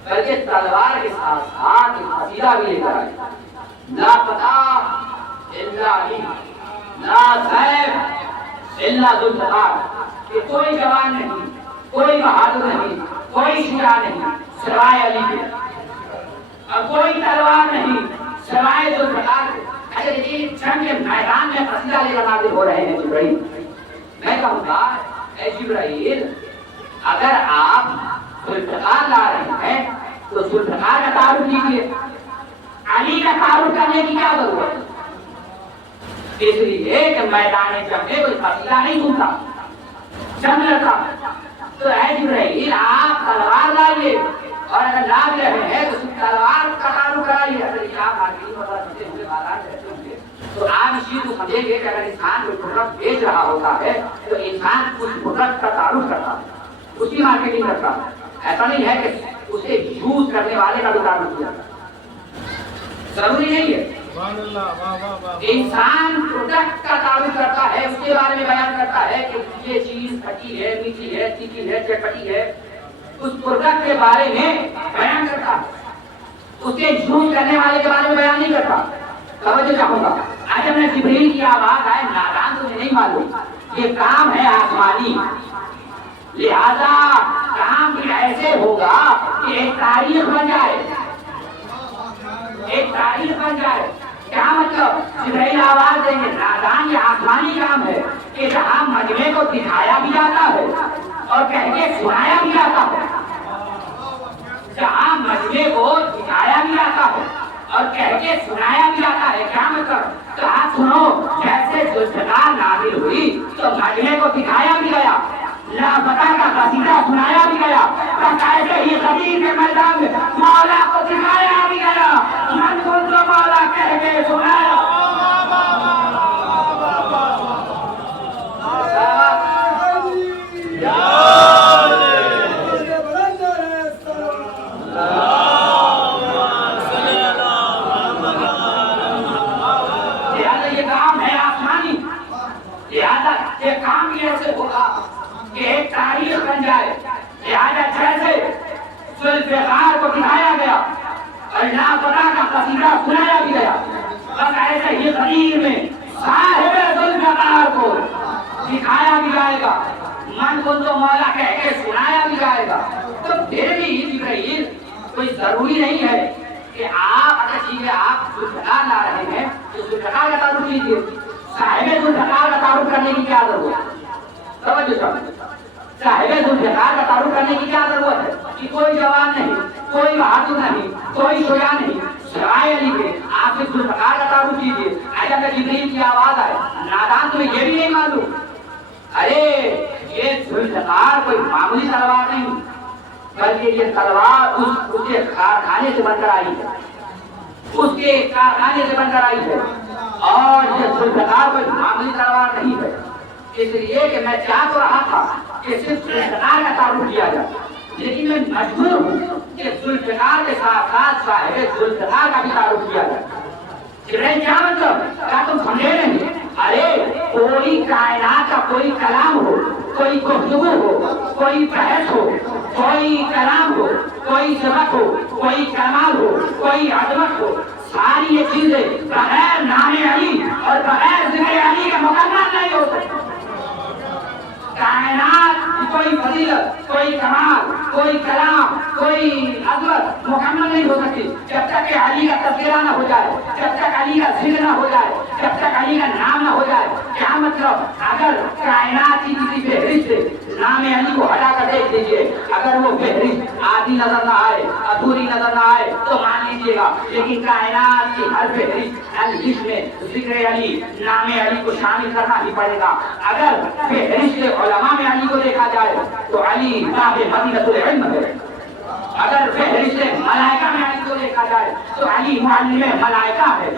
بلکہ تلوار کے ساتھ ساتھ قصیدہ بھی لے کر آئے، لا فتح الا علی، لا سیف الا ذوالفقار، کہ کوئی جوان نہیں کوئی بہادر نہیں، کوئی شجاع نہیں سوائے علی کے، اور کوئی تلوار نہیں سوائے ذوالفقار کے۔ اچھا دیکھیے جنگ کے میدان میں قصیدہ لے کر نازل ہو رہے ہیں جبرائیل۔ میں کہوں گا اے جبرائیل اگر آپ ذوالفقار لا رہے ہیں تو ذوالفقار کا تعارف لیجیے، علی کا تعارف کرنے کی کیا ضرورت ہے؟ اس لیے کہ میدان جنگ میں کوئی قصیدہ نہیں سنتا، جنگ لڑتا۔ تو اے جبرائیل آپ تلوار لائیے، اور اگر لا رہے ہیں تو تلوار کا تعارف کرائیے۔ اگر آپ مارکیٹ میں کرتے ہوئے بازار رہتے ہوں گے تو آپ اس چیز کو سمجھیں گے کہ اگر انسان کوئی پروڈکٹ بیچ رہا ہوتا ہے تو انسان اس پروڈکٹ کا تعارف کرتا ہے، اس کی مارکیٹنگ کرتا ہے۔ ایسا نہیں ہے کہ اسے یوز کرنے والے کا بھی تعارف کیا، ضروری نہیں ہے۔ انسان پروڈکٹ کا تعارف کرتا ہے، اس کے بارے میں بیان کرتا ہے کہ یہ چیز کھٹی ہے، میٹھی ہے، تیکھی ہے، چٹپٹی ہے، اس پروڈکٹ کے بارے میں بیان کرتا ہے، اس کے یوز کرنے والے کے بارے میں بیان نہیں کرتا۔ توجہ چاہوں گا، آج ہم نے جبریل کی آواز آئے نادان تمہیں نہیں معلوم، یہ کام ہے آسمانی، لہذا کام بھی ایسے ہوگا کہ ایک تاریخ بن جائے، ایک تاریخ بن جائے۔ کیا مطلب؟ جبرائیل آواز دیں گے، نادان یہ آسمانی کام ہے کہ جہاں مجمع کو دکھایا بھی جاتا ہے اور کہہ کے سنایا بھی جاتا ہے، جہاں مجمع کو دکھایا بھی جاتا ہے اور کہہ کے سنایا بھی جاتا ہے۔ کیا مطلب؟ کہا سنو، جیسے ذوالفقار نازل ہوئی تو مجمع کو دکھایا بھی گیا، لاپتہ کا قصیدہ سنایا بھی گیا، ایسے ہی غدیر کے میدان میں مولا کو دکھایا بھی گیا، من کو جو مولا کہہ کے سنایا۔ یہ کام ہے آسمانی، لہذا یہ کام بھی ایسے ہوگا کہ ایک تاریخ بن جائے۔ لہذا جیسے ذوالفقار کو دکھایا گیا اور لاپتہ کا قصیدہ سنایا بھی گیا، بس ایسے ہی غدیر میں صاحب ذوالفقار کو دکھایا بھی جائے گا، من کو تو مولا کہہ کے سنایا بھی جائے گا۔ تو پھر بھی جبرائیل کوئی ضروری نہیں ہے کہ آپ اگر چیزیں آپ ذوالفقار لا رہے ہیں تو ذوالفقار کا تعارف لیجیے، صاحب ذوالفقار کا تعارف کرنے کی کیا ضرورت ہے؟ توجہ صاحب ذوالفقار کا تعارف کرنے کی کیا ضرورت ہے کہ کوئی جوان نہیں، کوئی بہادر نہیں، کوئی شجاع نہیں سوائے علی کے، آپ صرف ذوالفقار کا تعارف کیجیے۔ اگر جبریل کی آواز آئے نادان تمہیں یہ بھی نہیں معلوم، ارے یہ ذوالفقار کوئی معمولی تلوار نہیں بلکہ یہ تلوار اس کے کارخانے سے بن کر آئی ہے، اس کے کارخانے سے بن کر آئی ہے، اور یہ ذوالفقار کوئی معمولی تلوار نہیں ہے۔ اس لیے کہ میں چاہ تو رہا تھا کہ صرف ذوالفقار کا تعارف کیا جائے، لیکن میں مجبور ہوں کہ ذوالفقار کے ساتھ ساتھ صاحب ذوالفقار کا بھی تعارف کیا جائے۔ جبرائیل کیا مطلب؟ کیا تم سمجھے نہیں؟ ارے کوئی کائنات کا کوئی کلام ہو، کوئی گفتگو ہو، کوئی بحث ہو، کوئی کلام ہو، کوئی سبق ہو، کوئی کمال ہو، کوئی عظمت ہو، ساری یہ چیزیں بغیر نام علی اور بغیر ذکر علی کے مکمل نہیں ہو سکتی۔ کائنات کوئی فضیلت، کوئی کمال، کوئی کلام، کوئی عظمت مکمل نہیں ہو سکتی جب تک کہ علی کا تذکرہ نہ ہو جائے، جب تک علی کا ذکر نہ ہو جائے، جب تک علی کا نام نہ ہو جائے۔ کیا مطلب؟ اگر کائنات کی کسی فہرست سے نام علی کو ہٹا کر دیکھ لیجیے، اگر وہ فہرست آدھی نظر نہ آئے، ادھوری نظر نہ آئے تو مان لیجیے گا، لیکن کائنات کی ہر فہرست جس میں ذکر علی، نام علی کو شامل کرنا ہی پڑے گا۔ اگر فہرست علماء میں علی کو دیکھا جائے تو علی صاحب مدینۃ العلم ہے، اگر فہرست ملائکہ میں علی کو دیکھا جائے تو علی معلم ملائکہ ہے،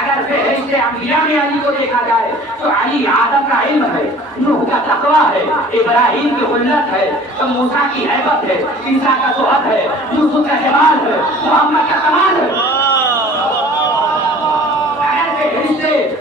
اگر فہرست انبیاء میں علی کو دیکھا جائے تو علی آدم کا علم ہے، نوح کا تقویٰ ہے، ابراہیم کی خلت ہے، موسیٰ کی ہیبت ہے، عیسیٰ کا صحبت ہے، یوسف کا جمال ہے، محمد کا کمال ہے۔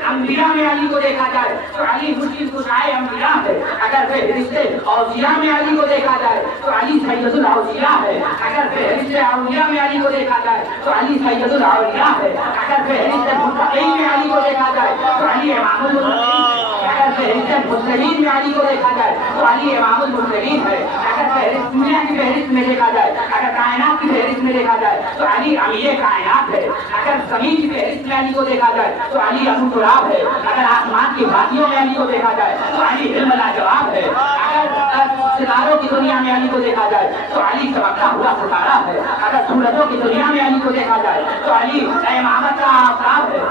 انبیاء میں علی کو دیکھا جائے تو علی مشکل کشائے انبیاء ہے، اگر فہرست اولیاء میں علی کو دیکھا جائے تو علی سید الاولیاء ہے، اگر فہرست اولیاء میں علی کو دیکھا جائے تو علی سید الاولیاء ہے، اگر فہرست متقین میں علی کو دیکھا جائے تو علی امام المتقین، اگر فہرست مسلمین میں علی کو دیکھا جائے تو علی امام المسلمین ہے. اگر فہرست دنیا کی فہرست میں دیکھا جائے, اگر کائنات کی فہرست میں دیکھا جائے تو علی امیر کائنات ہے. اگر زمین کی فہرست میں علی کو دیکھا جائے تو علی ابو تراب ہے. اگر آسمان کی وادیوں میں علی کو دیکھا جائے تو علی علم لاجواب ہے. اگر ستاروں کی دنیا میں علی کو دیکھا جائے تو علی چمکتا ہوا ستارہ ہے. اگر سورجوں کی دنیا میں علی کو دیکھا جائے تو علی امامت کا آفتاب ہے.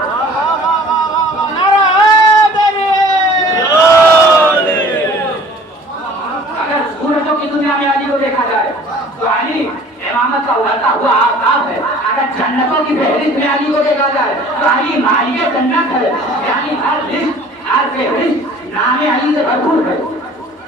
اگر سورجوں کی دنیا میں علی کو دیکھا جائے تو علی امامت کا ابھرتا ہوا آفتاب ہے. اگر جنتوں کی فہرست میں علی کو دیکھا جائے تو علی مالک جنت ہے. یعنی ہر لسٹ ہر فہرست نام علی سے بھرپور ہے.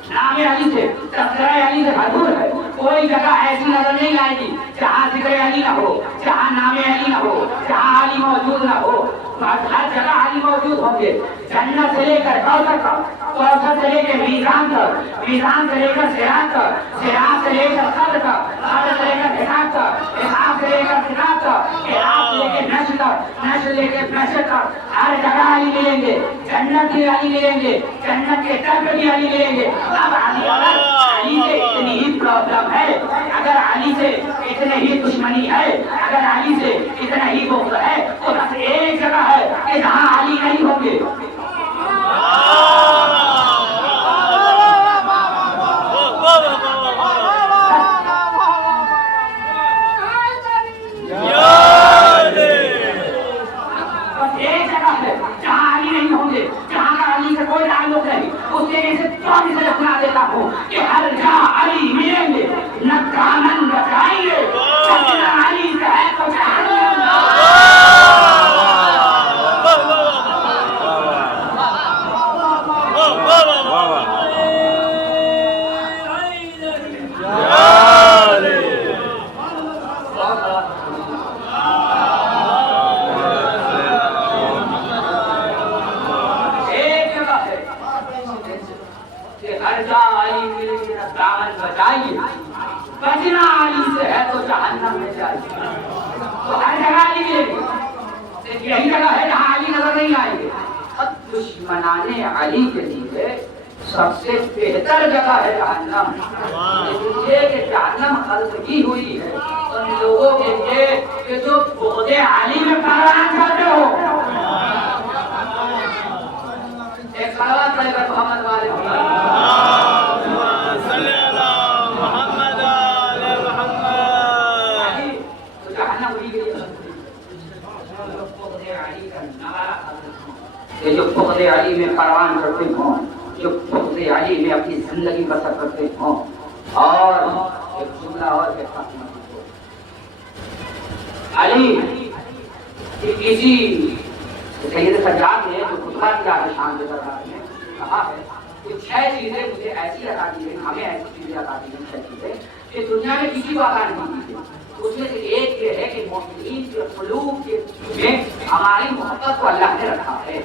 نام علی سے تذکرہ علی سے بھرپور ہے. کوئی جگہ ایسی نظر نہیں آئے گی جہاں ذکر علی نہ ہو, جہاں نام علی نہ ہو, جہاں علی موجود نہ ہو. ہر جگہ علی موجود ہوں گے. جنت سے لے کر کوثر تک, کوثر سے لے کر میزان تک, میزان سے لے کر صراط تک, صراط سے لے کر قبر تک, قبر سے لے کر حساب تک, حساب سے لے کر کتاب تک, کتاب سے لے کے نشر تک, نشر لے کے نشر تک. ہر جگہ علی ملیں گے. جنت کے علی ملیں گے, جنت کے طرف بھی علی ملیں گے. اب علی سے اتنی ہی پرابلم ہے, اگر علی سے اتنی ہی دشمنی ہے, اگر علی سے اتنا ہی بغض ہے تو بس ایک جگہ ہے کہ جہاں علی نہیں ہوں گے. دیتا ہوں کہ ہر جہاں علی ملیں گے نہ کامن بچائیں گے. علی سے ہے تو بچنا علی سے ہے تو جہنم میں جائیے. تو ہر جگہ علی ملے گی. یہی جگہ ہے جہاں علی نظر نہیں آئیں گے. دشمنان علی کے لیے سب سے بہتر جگہ ہے جہنم. یہ کہ جہنم خلق کی ہوئی ہے ان لوگوں کے لیے کہ جو بغض علی میں پروان کرتے ہو. ایک صلوات پڑھ کر محمد والے کہ جو بغض علی میں پروان کرتے ہوں, جو بغض علی میں اپنی زندگی بسر کرتے ہوں. اور ایک جملہ اور کہتا ہوں, علی کسی سید سجاد نے جو خطبہ دیا ہے شان کے دربار میں کہا ہے کہ 6 چیزیں مجھے ایسی عطا کی گئی, ہمیں ایسی چیزیں عطا کی گئی, 6 چیزیں کہ دنیا میں کسی کو عطا نہیں کی گئی. اس میں سے ایک یہ ہے کہ مومنین کے قلوب میں ہماری محبت کو اللہ نے رکھا ہے.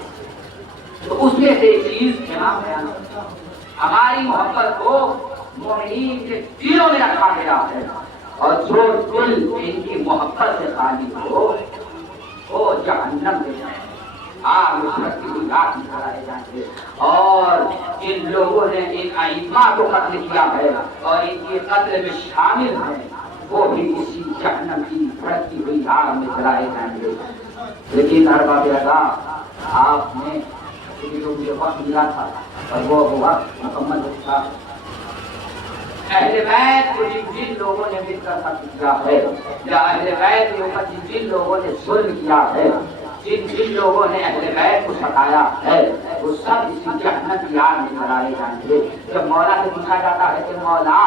تو اس میں سے ایک چیز امام بیان کرتا ہے, ہماری محبت کو مومنین کے دلوں میں رکھا گیا ہے. اور جو دل ان کی محبت سے خالی ہو وہ جہنم میں جائے, آگ بھڑکتی ہوئی آگ میں جلائے جائیں گے. اور جن لوگوں نے ان ائمہ کو قتل کیا ہے اور ان کی قتل میں شامل ہیں وہ بھی اسی جہنم کی بھڑکتی ہوئی آگ میں جلائے جائیں گے. لیکن ارباب اللہ آپ نے جو مجھے وقت ملا تھا اور وہ وقت مکمل تھا. اہل بیت کو جن لوگوں نے مل کر قتل کیا ہے, یا اہل بیت کے اوپر جن لوگوں نے ظلم کیا ہے, جن لوگوں نے اہل بیت کو ستایا ہے, وہ سب اسی جہنم کی آگ میں جلائے جائیں گے. جب مولا سے پوچھا جاتا ہے کہ مولا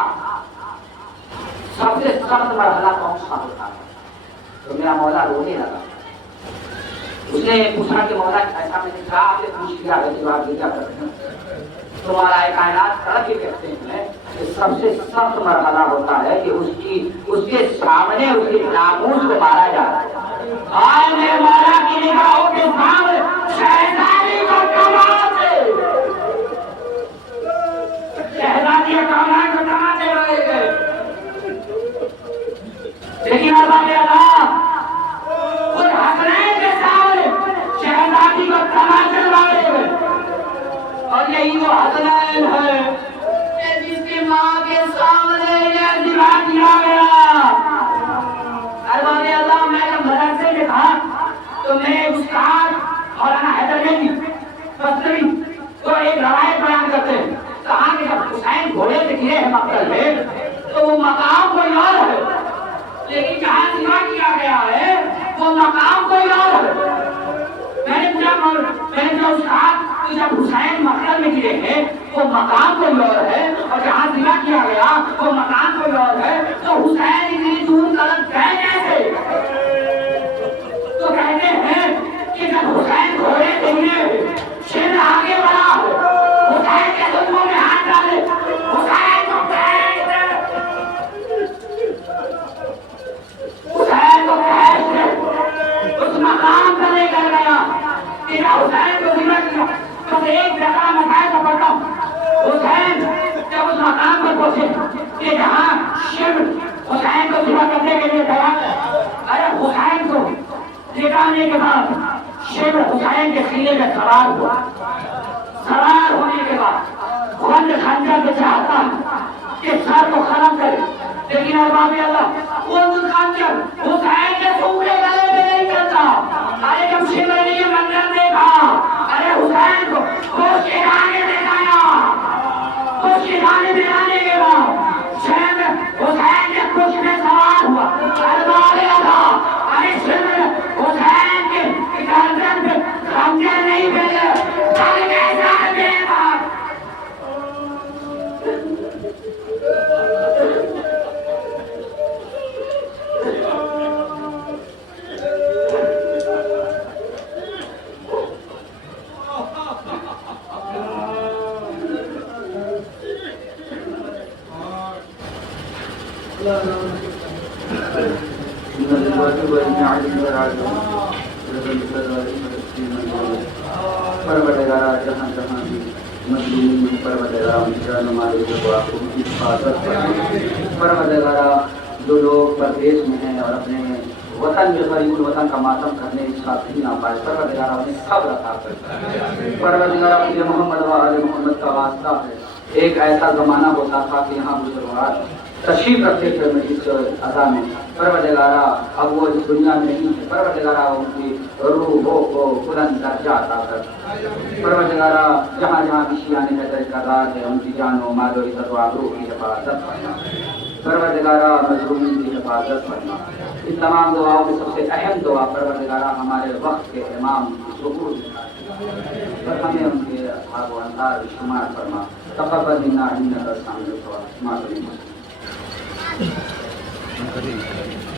سب سے سخت مرحلہ کون سا ہوتا ہے, تو میرا مولا رونے لگا. اس نے پوچھا کہ مولا ایسا میں نے کہا آپ نے پوچھ لیا ہے کہ آپ یہ کیا کرتے ہیں, تو مولا کائنات طرف یہ کہتے ہیں کہ سب سے سخت مرحلہ ہوتا ہے کہ اس کے سامنے اس کے ناموس کو مارا جاتا ہے. آئے میرے مولا کی نگاہوں کے سامنے شہزادی کو کمال دے, شہزادی کمال کو کمال دے رہے گئے. لیکن ارباب اللہ خود حسنین کے سامنے شہزادی کو کمال دے رہے گئے. اور یہ تو میرے استاد مولانا حیدر علی بصری تو ایک روایت بیان کرتے ہیں، کہا کہ جب حسین گھوڑے سے گرے ہیں مقتل میں تو وہ مقام کوئی اور ہے، لیکن جہاں سوا کیا گیا ہے وہ مقام کوئی اور ہے۔ میں نے پوچھا استاد تو جب حسین مقتل میں گرے ہیں وہ مقام کوئی اور ہے اور جہاں سوا کیا گیا وہ مقام کوئی اور ہے، تو حسین اتنی دور طلب گئے کیسے؟ تو کہتے ہیں کہ جب حسین گھوڑے سے گرے شیر آگے بڑھا حسین کے دھنوں میں ہاتھ ڈالے، حسین کو اس مقام پر لے کر گیا کہ حسین کو ذمہ کیا۔ بس ایک جگہ مسائل کا پڑھتا ہوں، حسین جب اس مقام پر پہنچے کہ جہاں شیر حسین کو ذمہ کرنے کے لیے تیار ہے، ارے حسین کو لٹانے کے بعد شیر حسین کے سینے میں سوار ہوا، سوار ہونے کے بعد خود خنجر سے چاہتا کہ سر کو ختم کرے، لیکن ارباب اللہ وہ خنجر حسین کے سوکھے گلے میں نہیں چلتا۔ ارے جب شیر نے یہ منظر دیکھا، ارے حسین کو ہوش کے دانے دکھایا، ہوش کے دانے دکھانے کے بعد شیر حسین کے پشت میں سوار ہوا، ارباب اللہ ارے شیر حسین کے گردن پہ خنجر نہیں بھیجے، سر کے سر میں بات پروردگارہ جہاں جہاں بھی مظلوم پروردگارہ ان کی رہنمائی کو آپ کو حفاظت فرمائے۔ پروردگارہ جو لوگ پردیس میں ہیں اور اپنے وطن میں غریب الوطن کا ماتم کرنے اس کا بھی نہ پائے، پروردگارہ انہیں صبر عطا فرمائے۔ پروردگارہ مجھے محمد و آل محمد کا واسطہ ہے، ایک ایسا زمانہ ہوتا تھا کہ یہاں بزرگوار تشریف رکھتے تھے اس ادا میں، پروردگارہ اب وہ اس دنیا میں نہیں ہے، پروردگارہ ان کی روحوں کو بلند درجہ عطا کر، پروردگارہ جہاں جہاں بھی شیعان حیدر کرار ہے ان کی جان و مال و عزت و آبرو کی حفاظت فرما، پروردگارہ مظلومین کی حفاظت فرما۔ ان تمام دعاؤں میں سب سے اہم دعا پروردگارہ ہمارے وقت کے امام ظہور اور ہمیں ان کے اصحاب و انصار شمار فرما، تقبل منا انک انت السمیع العلیم۔